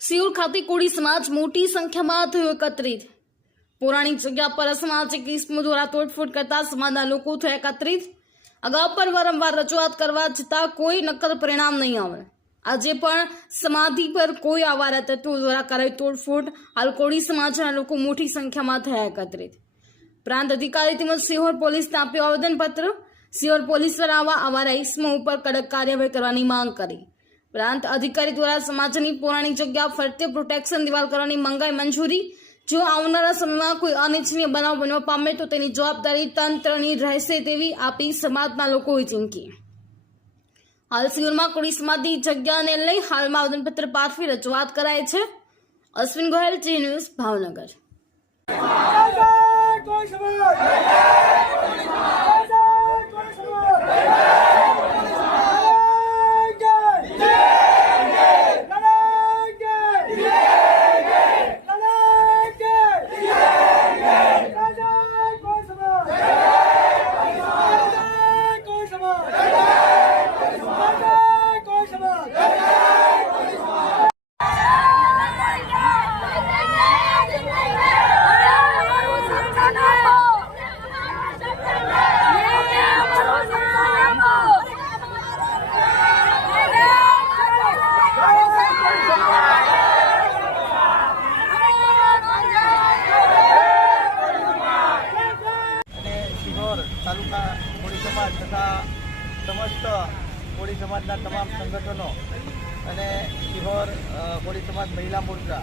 સિયોર ખાતે કોળી સમાજ મોટી સંખ્યામાં થયો એકત્રિત. પૌરાણિક જગ્યા પર અસામાજિક કિસ્મો દ્વારા તોડફોડ કરતા સમાજના લોકો થયા એકત્રિત. અગાઉ પર વારંવાર રજૂઆત કરવા છતાં કોઈ નક્કર પરિણામ નહીં આવે. આજે પણ સમાધિ પર કોઈ આવારા તત્વો દ્વારા કરાઈ તોડફોડ હાલ કોળી સમાજના લોકો મોટી સંખ્યામાં થયા એકત્રિત. પ્રાંત અધિકારી તેમજ સિહોર પોલીસને આપ્યું આવેદનપત્ર. સિહોર પોલીસ દ્વારા આવા આવારા ઇસમો ઉપર કડક કાર્યવાહી કરવાની માંગ કરી. પ્રાંત અધિકારી દ્વારા સમાજની પૌરાણિક જગ્યા ફરતે પ્રોટેક્શન દિવાલ કરવાની મંગાઈ મંજૂરી. જો આવનારા સમયમાં કોઈ અનિચ્છનીય બનાવ બનવા પામે તો તેની જવાબદારી તંત્રની રહેશે તેવી આપી સમાજના લોકોએ ચીમકી. હાલ સિવિલમાં કોળી સમાધિ જગ્યાને લઈ હાલમાં આવેદનપત્ર પાઠવી રજૂઆત કરાય છે. અશ્વિન ગોહેલ, જી ન્યૂઝ, ભાવનગર જય કોઈ સમાજ જય કોઈ સમાજ લડાઈ જય લડાઈ જય લડાઈ જય જય કોઈ સમાજ જય કોઈ સમાજ જય કોઈ સમાજ અને સિહોર તાલુકા કોળી સમાજ તથા સમસ્ત કોળી સમાજના તમામ સંગઠનો અને સિહોર અ, કોળી સમાજ મહિલા મોરચા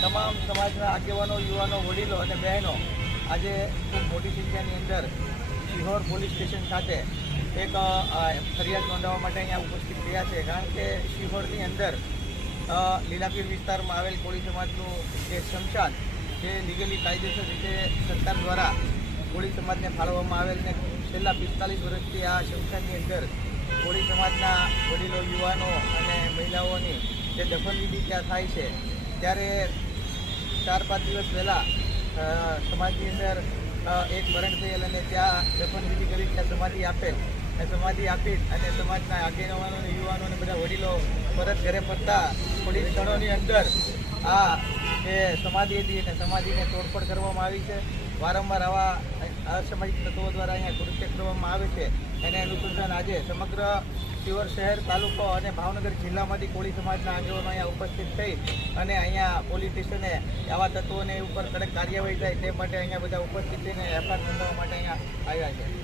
તમામ સમાજના આગેવાનો યુવાનો વડીલો અને બહેનો આજે ખૂબ મોટી સંખ્યાની અંદર સિહોર પોલીસ સ્ટેશન ખાતે એક ફરિયાદ નોંધાવવા માટે અહીંયા ઉપસ્થિત થયા છે. કારણ કે સિહોરની અંદર લીલાપીર વિસ્તારમાં આવેલ કોળી સમાજનું જે શમશાન જે લીગલી કાયદેસર રીતે સરકાર દ્વારા કોળી સમાજને ફાળવવામાં આવેલ ને છેલ્લા પિસ્તાલીસ વર્ષથી આ શમશાનની અંદર કોળી સમાજના વડીલો, યુવાનો અને મહિલાઓની જે દફનવિધિ ત્યાં થાય છે, ત્યારે ચાર પાંચ દિવસ પહેલાં સમાજની અંદર એક મરણ થયેલ અને ત્યાં દફનવિધિ કરી ત્યાં સમાધિ આપેલ. અને સમાધિ આપી અને સમાજના આગેવાનો યુવાનો અને બધા વડીલો પરત ઘરે ફરતા થોડી ક્ષણોની અંદર આ જે સમાધિ હતી અને સમાધિને તોડફોડ કરવામાં આવી છે. વારંવાર આવા અસામાજિક તત્વો દ્વારા અહીંયા કૃત્ય કરવામાં આવે છે. એને અનુસંધાન આજે સમગ્ર શિવર શહેર, તાલુકો અને ભાવનગર જિલ્લામાંથી કોળી સમાજના આગેવાનો અહીંયા ઉપસ્થિત થઈ અને અહીંયા પોલીસ સ્ટેશને આવા તત્વોને ઉપર કડક કાર્યવાહી થાય તે માટે અહીંયા બધા ઉપસ્થિત થઈને એફઆઈઆર નોંધવા માટે અહીંયા આવ્યા છે.